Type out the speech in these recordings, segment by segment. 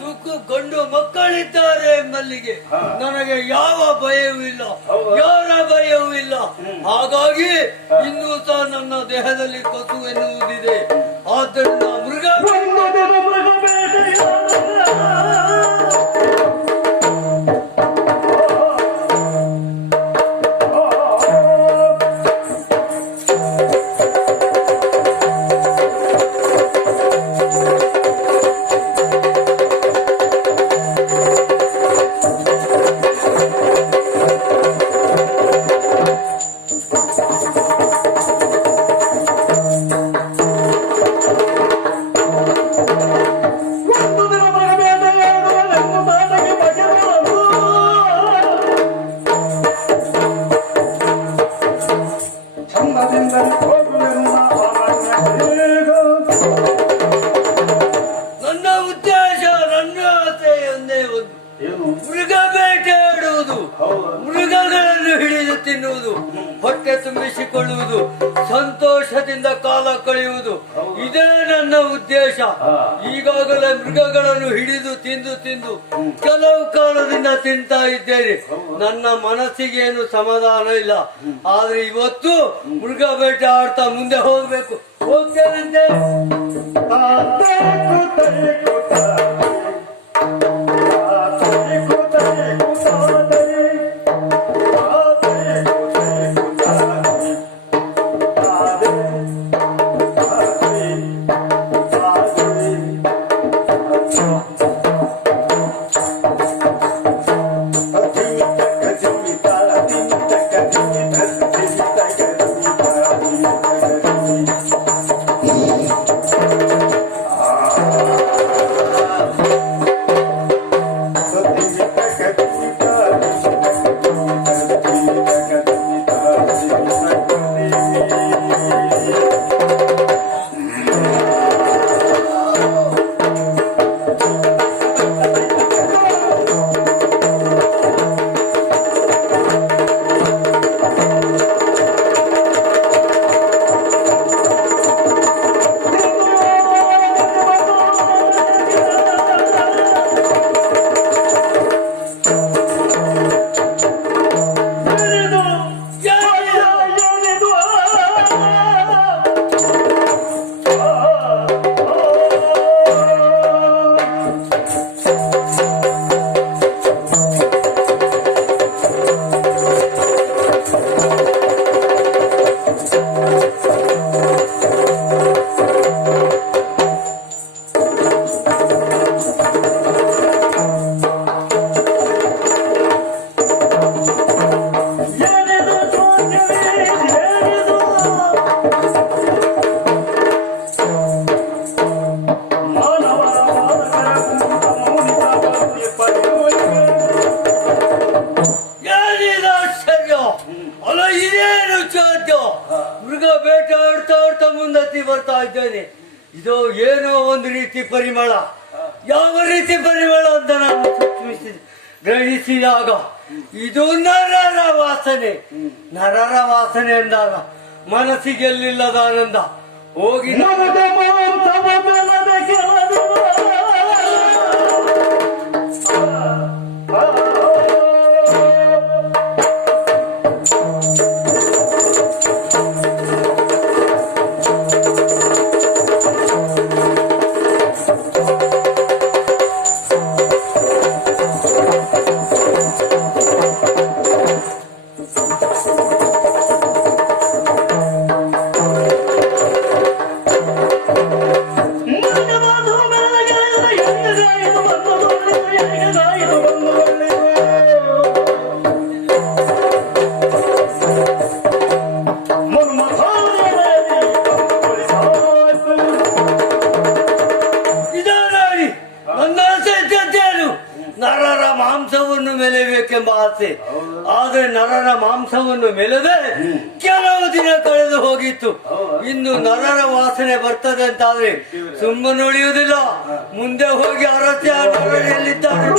ಸುಖ ಗಂಡು ಮಕ್ಕಳಿದ್ದಾರೆ ಎಂಬಲ್ಲಿಗೆ ನನಗೆ ಯಾವ ಭಯವೂ ಇಲ್ಲ, ಯಾರ ಭಯವೂ ಇಲ್ಲ. ಹಾಗಾಗಿ ಇನ್ನೂ ಸಹ ನನ್ನ ದೇಹದಲ್ಲಿ ಕಸು ಎನ್ನುವುದಿದೆ. ಆದ್ದರಿಂದ ಮೃಗ ನನ್ನ ಉದ್ದೇಶ, ನನ್ನ ಆಸೆ ಒಂದೇ ಒಂದು, ಮೃಗ ಬೇಟೆಯಾಡುವುದು, ಮೃಗಗಳನ್ನು ಹಿಡಿದು ತಿನ್ನುವುದು, ಹೊಟ್ಟೆ ತುಂಬಿಸಿಕೊಳ್ಳುವುದು, ಸಂತೋಷದಿಂದ ಕಾಲ ಕಳೆಯುವುದು, ಇದೇ ನನ್ನ ಉದ್ದೇಶ. ಈಗಾಗಲೇ ಮೃಗಗಳನ್ನು ಹಿಡಿದು ತಿಂದು ತಿಂದು ಕೆಲವು ಕಾಲದಿಂದ ತಿಂತಾ ಇದ್ದೇನೆ. ನನ್ನ ಮನಸ್ಸಿಗೆ ಏನು ಸಮಾಧಾನ ಇಲ್ಲ. ಆದ್ರೆ ಇವತ್ತು ಮೃಗ ಬೇಟೆ ಆಡ್ತಾ ಮುಂದೆ ಹೋಗ್ಬೇಕು. ಹೋಗ್ತೇನೆ. ಮೃಗ ಬೇಟೆ ಆಡ್ತಾ ಆಡ್ತಾ ಮುಂದತ್ತಿ ಬರ್ತಾ ಇದ್ದೇನೆ. ಇದು ಏನೋ ಒಂದು ರೀತಿ ಪರಿಮಳ. ಯಾವ ರೀತಿ ಪರಿಮಳ ಅಂತ ನಾನು ಗ್ರಹಿಸಿದಾಗ ಇದು ನರರ ವಾಸನೆ. ನರರ ವಾಸನೆ ಎಂದಾಗ ಮನಸ್ಸಿಗೆಲ್ಲಿಲ್ಲದ ಆನಂದ. ಹೋಗಿ ಮಾಂಸವನ್ನು ಮೆಲೆಯಬೇಕೆಂಬ ಆಸೆ. ಆದ್ರೆ ನರರ ಮಾಂಸವನ್ನು ಮೆಲೆದೆ ಕೆಲವು ದಿನ ಕಳೆದು ಹೋಗಿತ್ತು. ಇನ್ನು ನರರ ವಾಸನೆ ಬರ್ತದೆ ಅಂತಾದ್ರೆ ಸುಮ್ಮನೆ ಉಳಿಯುವುದಿಲ್ಲ. ಮುಂದೆ ಹೋಗಿ ಅರಸಿ ಆ ನರರಿಯಲ್ಲಿದ್ದಾರೆ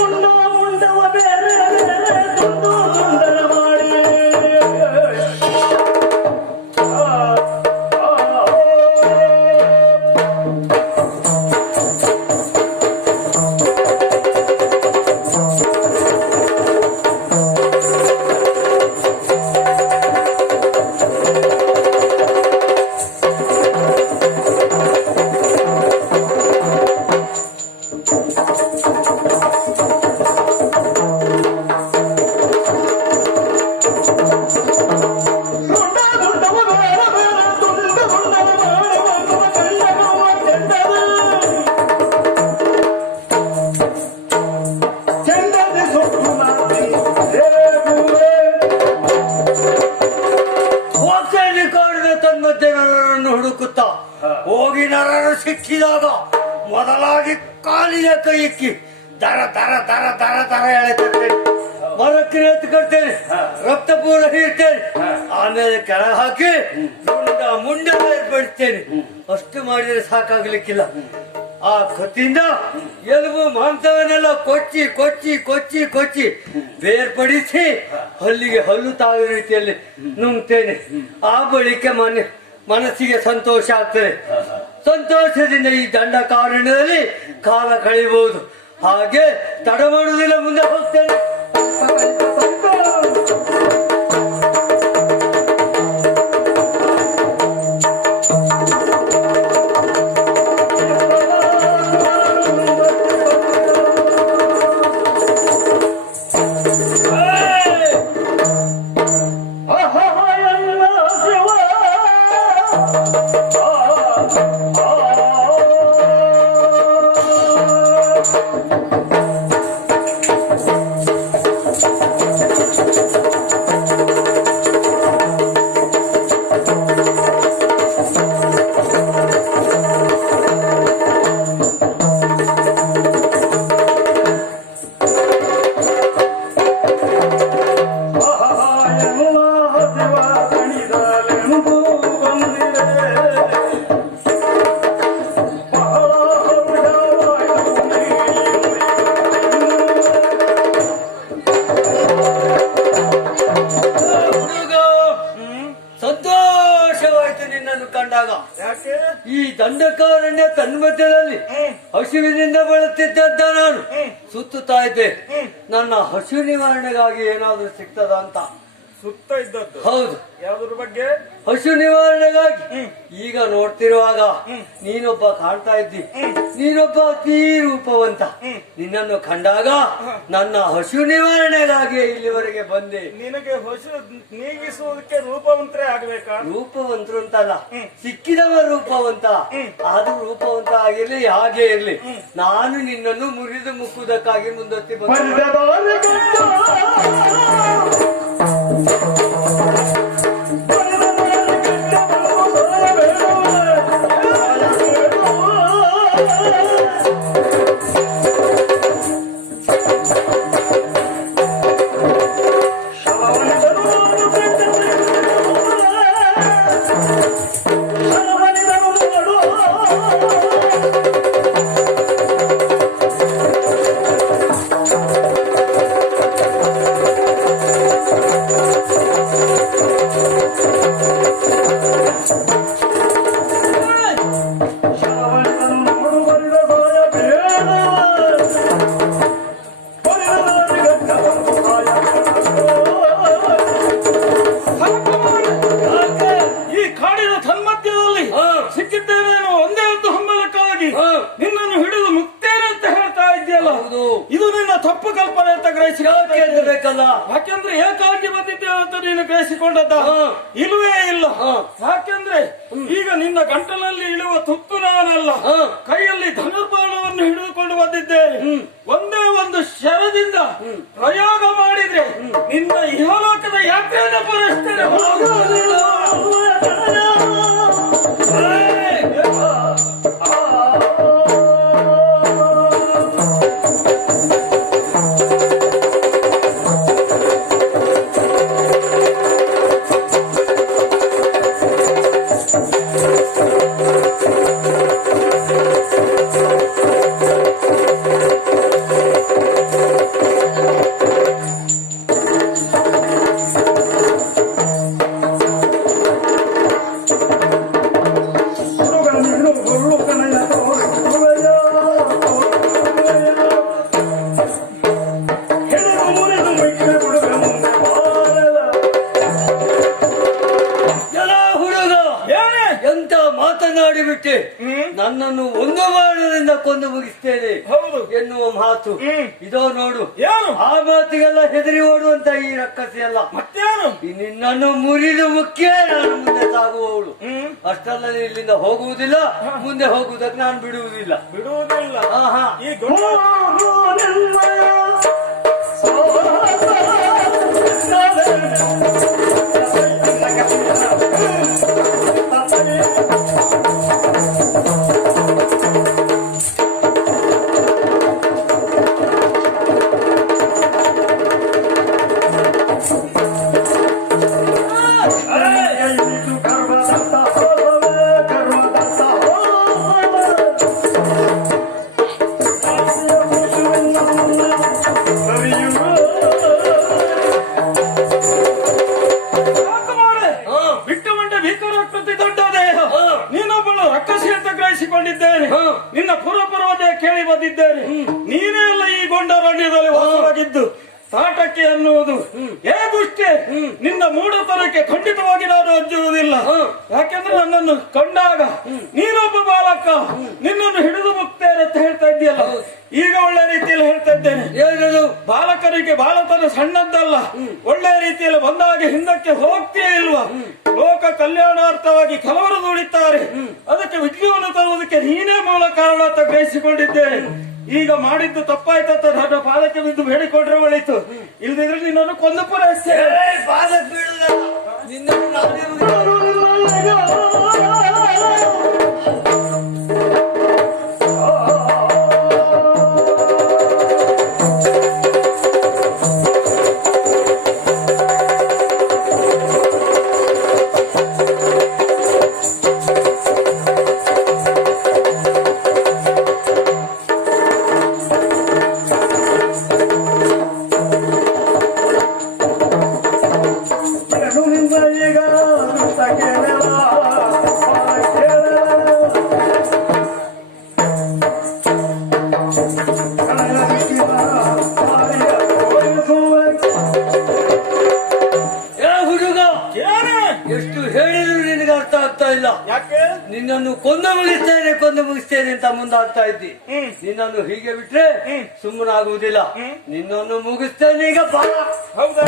ಹುಡುಕುತ್ತಾ ಹೋಗಿ ನರರು ಸಿಕ್ಕಿದಾಗ ಮೊದಲಾಗಿ ಕಾಲಿನ ಕೈ ಇಕ್ಕಿ ದರ ದರ ದರ ದರ ದರ ಎಳೆತಿರ್ತೇನೆ, ಮರಕ್ಕೆ ಎತ್ಕೊಳ್ತೇನೆ, ರಕ್ತ ಪೂರ ಹೀರ್ತೇನೆ, ಆಮೇಲೆ ಕೆಳಗೆ ಹಾಕಿ ಮುಂಡ ಏರ್ಪಡಿಸ್ತೇನೆ. ಅಷ್ಟು ಮಾಡಿದ್ರೆ ಸಾಕಾಗ್ಲಿಕ್ಕಿಲ್ಲ. ಆ ಕತ್ತಿಯಿಂದ ಎಲುಬು ಮಾಂಸವನ್ನೆಲ್ಲ ಕೊಚ್ಚಿ ಕೊಚ್ಚಿ ಕೊಚ್ಚಿ ಕೊಚ್ಚಿ ಬೇರ್ಪಡಿಸಿ ಹಲ್ಲಿಗೆ ಹಲ್ಲು ತಾವ ರೀತಿಯಲ್ಲಿ ನುಂಗ್ತೇನೆ. ಆ ಬಳಿಕ ಮನಸ್ಸಿಗೆ ಸಂತೋಷ ಆಗ್ತದೆ. ಸಂತೋಷದಿಂದ ಈ ದಂಡಕಾರಣ್ಯದಲ್ಲಿ ಕಾಲ ಕಳೆಯಬಹುದು. ಹಾಗೆ ತಡ ಮಾಡುವುದಿಲ್ಲ, ಮುಂದೆ ಹೋಗ್ತೇನೆ. ಈ ದಂಡಕಾರಣ್ಯ ತನ್ಮಧ್ಯದಲ್ಲಿ ಹಸಿವಿನಿಂದ ಬಳಲುತ್ತಿದ್ದಂತ ನಾನು ಸುತ್ತುತ್ತಾ ಇದ್ದೆ. ನನ್ನ ಹಸಿವು ನಿವಾರಣೆಗಾಗಿ ಏನಾದ್ರೂ ಸಿಗ್ತದ ಅಂತ ಸುತ್ತ ಇದ್ದದ್ದು. ಹೌದು, ಯಾವ್ದ್ರ ಬಗ್ಗೆ? ಹಸಿವು ನಿವಾರಣೆಗಾಗಿ. ಈಗ ನೋಡ್ತಿರುವಾಗ ನೀನೊಬ್ಬ ಕಾಣ್ತಾ ಇದ್ದಿ. ನೀನೊಬ್ಬ ಅತೀ ರೂಪವಂತ. ನಿನ್ನನ್ನು ಕಂಡಾಗ ನನ್ನ ಹಸಿವು ನಿವಾರಣೆಗಾಗಿ ಇಲ್ಲಿವರೆಗೆ ಬಂದೆ. ನಿನಗೆ ಹಸಿವು ನೀಗಿಸುವುದಕ್ಕೆ ರೂಪವಂತರೇ ಆಗ್ಬೇಕಾ? ರೂಪವಂತರು ಅಂತಲ್ಲ, ಸಿಕ್ಕಿದವ ರೂಪವಂತ. ಆದ್ರೂ ರೂಪವಂತ ಆಗಿರ್ಲಿ, ಹಾಗೆ ಇರ್ಲಿ, ನಾನು ನಿನ್ನನ್ನು ಮುರಿದು ಮುಕ್ಕುವುದಕ್ಕಾಗಿ ಮುಂದೊತ್ತಿ ಬಂದ. ಇದು ನಿನ್ನ ತಪ್ಪು ಕಲ್ಪನೆ ಅಂತ ಗ್ರಹಿಸಬೇಕಲ್ಲ. ಯಾಕೆಂದ್ರೆ ಏಕಾಗಿ ಬಂದಿದ್ದೇವೆ ಅಂತ ನೀನು ಗ್ರಹಿಸಿಕೊಂಡದ್ದ ಇಲ್ಲವೇ ಇಲ್ಲ. ಯಾಕೆಂದ್ರೆ ಈಗ ನಿನ್ನ ಗಂಟಲಲ್ಲಿ ಇಳುವ ತುತ್ತು ನಾನಲ್ಲ, ಕೈಯಲ್ಲಿ ಧನುರ್ಬಾಣವನ್ನು ಹಿಡಿದುಕೊಂಡು ಬಂದಿದ್ದೇನೆ. ಒಂದೇ ಒಂದು ಶರದಿಂದ ಪ್ರಯೋಗ ಮಾಡಿದ್ರೆ ನಿನ್ನ ಇಹಲೋಕದ ಯಾತ್ರೆಯನ್ನು ಪೂರೈಸ್ತೇನೆ. ಹೌದು ಎನ್ನುವ ಮಾತು ಇದೋ ನೋಡು. ಏನು ಆ ಮಾತಿಗೆಲ್ಲ ಹೆದರಿ ಓಡುವಂತ ಈ ರಕ್ಕಸಿ ಅಲ್ಲ, ಮತ್ತೇನು ನಿನ್ನನ್ನು ಮುರಿದು ಮುಖ್ಯ ನಾನು ಮುಂದೆ ಸಾಗುವವಳು. ಅಷ್ಟರಲ್ಲಿ ಇಲ್ಲಿಂದ ಹೋಗುವುದಿಲ್ಲ, ಮುಂದೆ ಹೋಗುವುದಕ್ಕೆ ನಾನು ಬಿಡುವುದಿಲ್ಲ. ಬಿಡುವುದಿಲ್ಲ. ಆಹಾ ಈ ಗುಣ ನಿನ್ನ ಪುರಪರ್ವತೆ ಕೇಳಿ ಬಂದಿದ್ದೇನೆ. ನೀನೇ ಅಲ್ಲ ಈ ಗೊಂಡರಣ್ಯದಲ್ಲಿ ವಾಸವಾಗಿದ್ದು ತಾಟಕ್ಕೆ ಅನ್ನುವುದು ಏ ದುಷ್ಟೆ, ನಿನ್ನ ಮೂಢತನಕ್ಕೆ ಖಂಡಿತವಾಗಿ ನಾನು ಅಂಜುವುದಿಲ್ಲ. ಯಾಕೆಂದ್ರೆ ನನ್ನನ್ನು ಕಂಡಾಗ ನೀನೊಬ್ಬ ಬಾಲಕ, ನಿನ್ನನ್ನು ಹಿಡಿದು ಮುಕ್ತೇನೆ ಅಂತ ಹೇಳ್ತಾ ಇದ್ದೀಯಲ್ಲ, ಈಗ ಒಳ್ಳೆ ರೀತಿಯಲ್ಲಿ ಹೇಳ್ತಾ ಇದ್ದೇನೆ. ಬಾಲಕರಿಗೆ ಬಾಲತನ ಸಣ್ಣದ್ದಲ್ಲ, ಒಳ್ಳೆ ರೀತಿಯಲ್ಲಿ ಬಂದಾಗ ಹಿಂದಕ್ಕೆ ಹೋಗ್ತೇ ಇಲ್ವಾ? ಲೋಕ ಕಲ್ಯಾಣಾರ್ಥವಾಗಿ ಕೆಲವರು ದುಡಿತಾರೆ, ಅದಕ್ಕೆ ವಿಘ್ನವನ್ನು ತರುವುದಕ್ಕೆ ನೀನೇ ಮೂಲ ಕಾರಣ ಅಂತ ಗ್ರಹಿಸಿಕೊಂಡಿದ್ದೇನೆ. ಈಗ ಮಾಡಿದ್ದು ತಪ್ಪಾಯ್ತಂತ ನನ್ನ ಪಾದಕ್ಕೆ ಬಿದ್ದು ಬೇಡಿಕೊಂಡ್ರೆ ಒಳಿತು, ಇಲ್ದಿದ್ರೆ ನಿನ್ನನ್ನು ಕೊಂದು ಪೂರೈಸ್ತೇನೆ. ಎಷ್ಟು ಹೇಳಿದ್ರು ನಿನಗೆ ಅರ್ಥ ಆಗ್ತಾ ಇಲ್ಲ. ಯಾಕೆ? ನಿನ್ನನ್ನು ಕೊಂದು ಮುಗಿಸ್ತೇನೆ ಅಂತ ಮುಂದಾಗ್ತಾ ಇದ್ದಿ. ನಿನ್ನನ್ನು ಹೀಗೆ ಬಿಟ್ರೆ ಸುಮ್ಮನಾಗುವುದಿಲ್ಲ. ನಿನ್ನನ್ನು ಮುಗಿಸ್ತೇನೆ ಈಗ. ಹೌದಾ?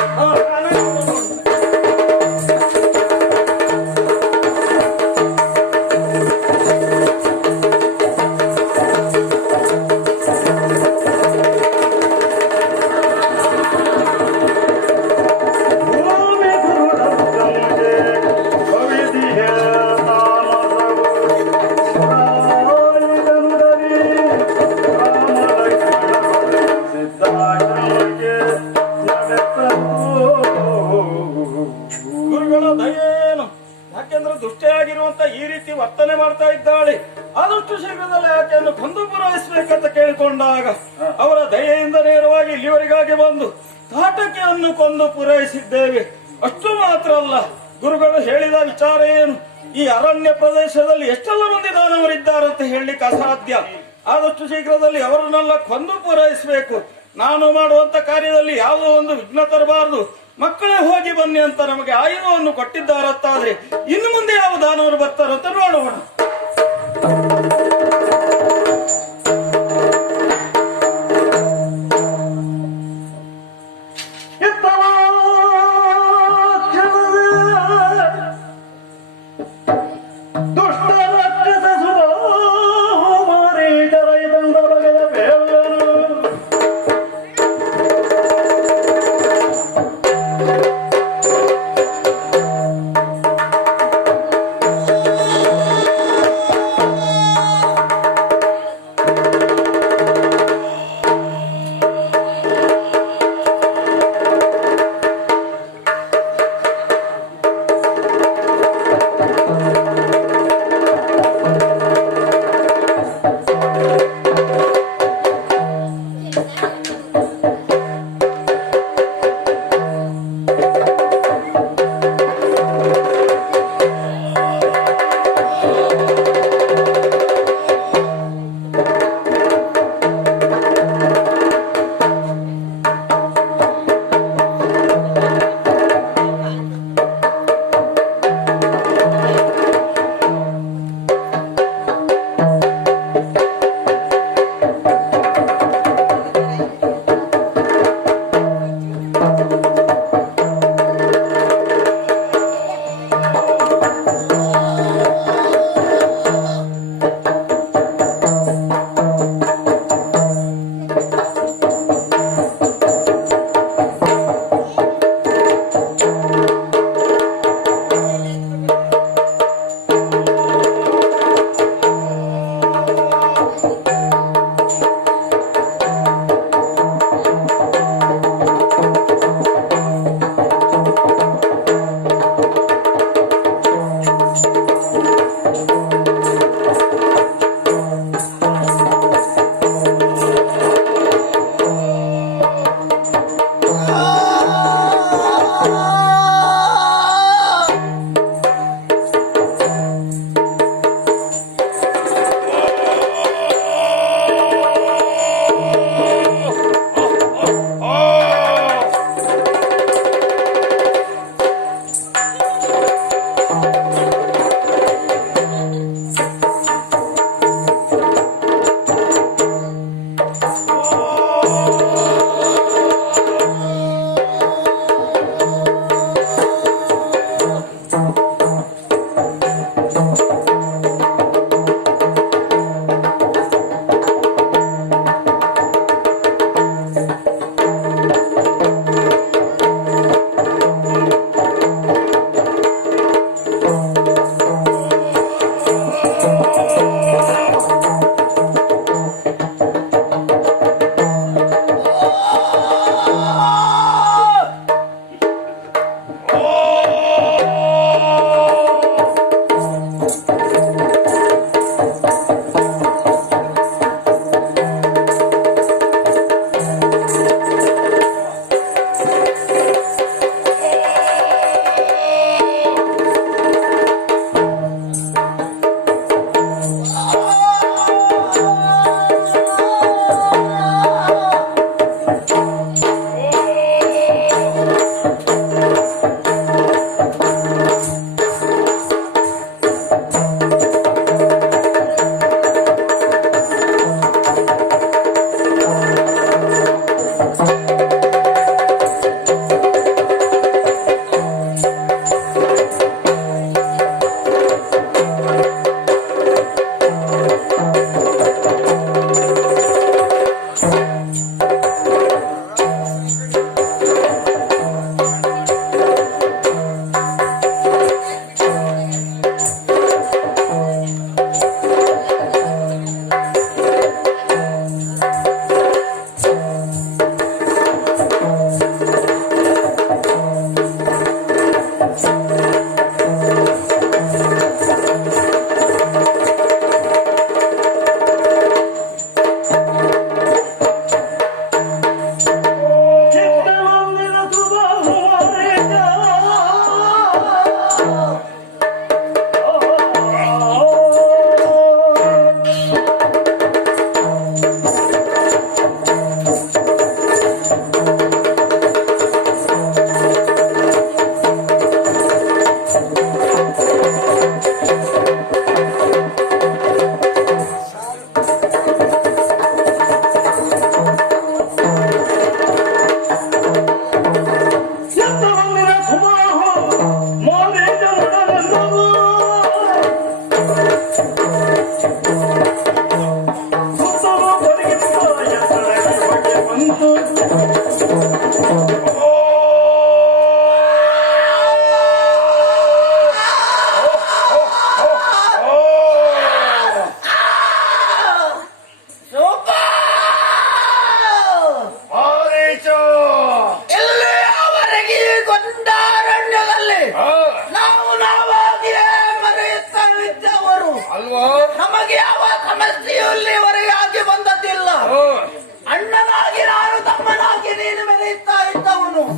ಗುರುಗಳ ದಯೇನು? ಯಾಕೆಂದ್ರೆ ದುಷ್ಟೆಯಾಗಿರುವಂತ ಈ ರೀತಿ ವರ್ತನೆ ಮಾಡ್ತಾ ಇದ್ದಾಳೆ, ಆದಷ್ಟು ಶೀಘ್ರದಲ್ಲೇ ಆಕೆಯನ್ನು ಕೊಂದು ಪೂರೈಸಬೇಕಂತ ಕೇಳಿಕೊಂಡಾಗ ಅವರ ದಯೆಯಿಂದ ನೇರವಾಗಿ ಇಲ್ಲಿವರೆಗಾಗಿ ಬಂದು ತಾಟಕೆಯನ್ನು ಕೊಂದು ಪೂರೈಸಿದ್ದೇವೆ. ಅಷ್ಟು ಮಾತ್ರ ಅಲ್ಲ, ಗುರುಗಳು ಹೇಳಿದ ವಿಚಾರ ಏನು? ಈ ಅರಣ್ಯ ಪ್ರದೇಶದಲ್ಲಿ ಎಷ್ಟೆಲ್ಲ ಮಂದಿ ದಾನವರಿದ್ದಾರಂತ ಹೇಳಲಿಕ್ಕೆ ಅಸಾಧ್ಯ. ಆದಷ್ಟು ಶೀಘ್ರದಲ್ಲಿ ಅವರನ್ನೆಲ್ಲ ಕೊಂದು ಪೂರೈಸಬೇಕು. ನಾನು ಮಾಡುವಂತ ಕಾರ್ಯದಲ್ಲಿ ಯಾವುದೋ ಒಂದು ವಿಘ್ನ ತರಬಾರದು. ಮಕ್ಕಳೇ ಹೋಗಿ ಬನ್ನಿ ಅಂತ ನಮಗೆ ಆಯುಧವನ್ನು ಕೊಟ್ಟಿದ್ದಾರಂತಾದ್ರೆ ಇನ್ನು ಮುಂದೆ ಯಾವ ದಾನವರು ಬರ್ತಾರಂತ ನೋಡೋಣ.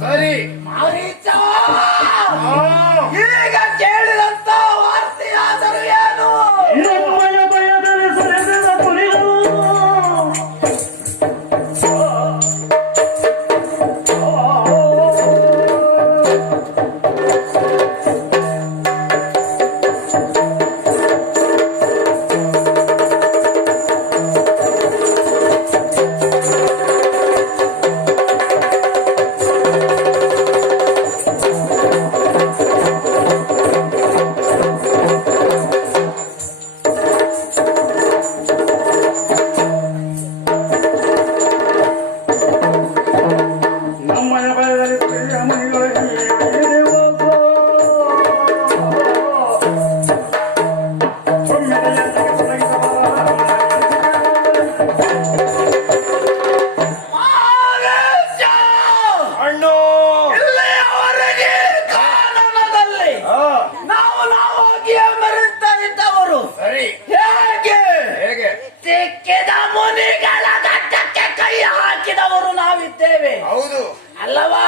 ಸರಿ. ಮಾರೀಚ, ಈಗ ಕೇಳಿದಂತ ವಾರ್ತೆಯಾದರೂ ಏನು? ನಮ್ಮಯ ಭಯದಲ್ಲಿ ಸೆಳೆದ ಕುರಿಯು ನಮ್ಮಯ ಭಯದಲ್ಲಿ ಪ್ರಿಯ ಮಣಿಗಳಿಗೆ ಮಾರೀಚ, ಹಣ್ಣು ಇಲ್ಲಿಯವರೆಗೆ ಕಾನನದಲ್ಲಿ ನಾವಾಗಿಯೇ ಮೆರೆಯುತ್ತಾ ಇದ್ದವರು ಸರಿ. ಹೇಗೆ ಹೇಗೆ? ಸಿಕ್ಕಿದ ಮುನಿಗಳ ಗಡ್ಡಕ್ಕೆ ಕೈ ಹಾಕಿದವರು ನಾವಿದ್ದೇವೆ ಹೌದು. ಅಲ್ಲವಾ?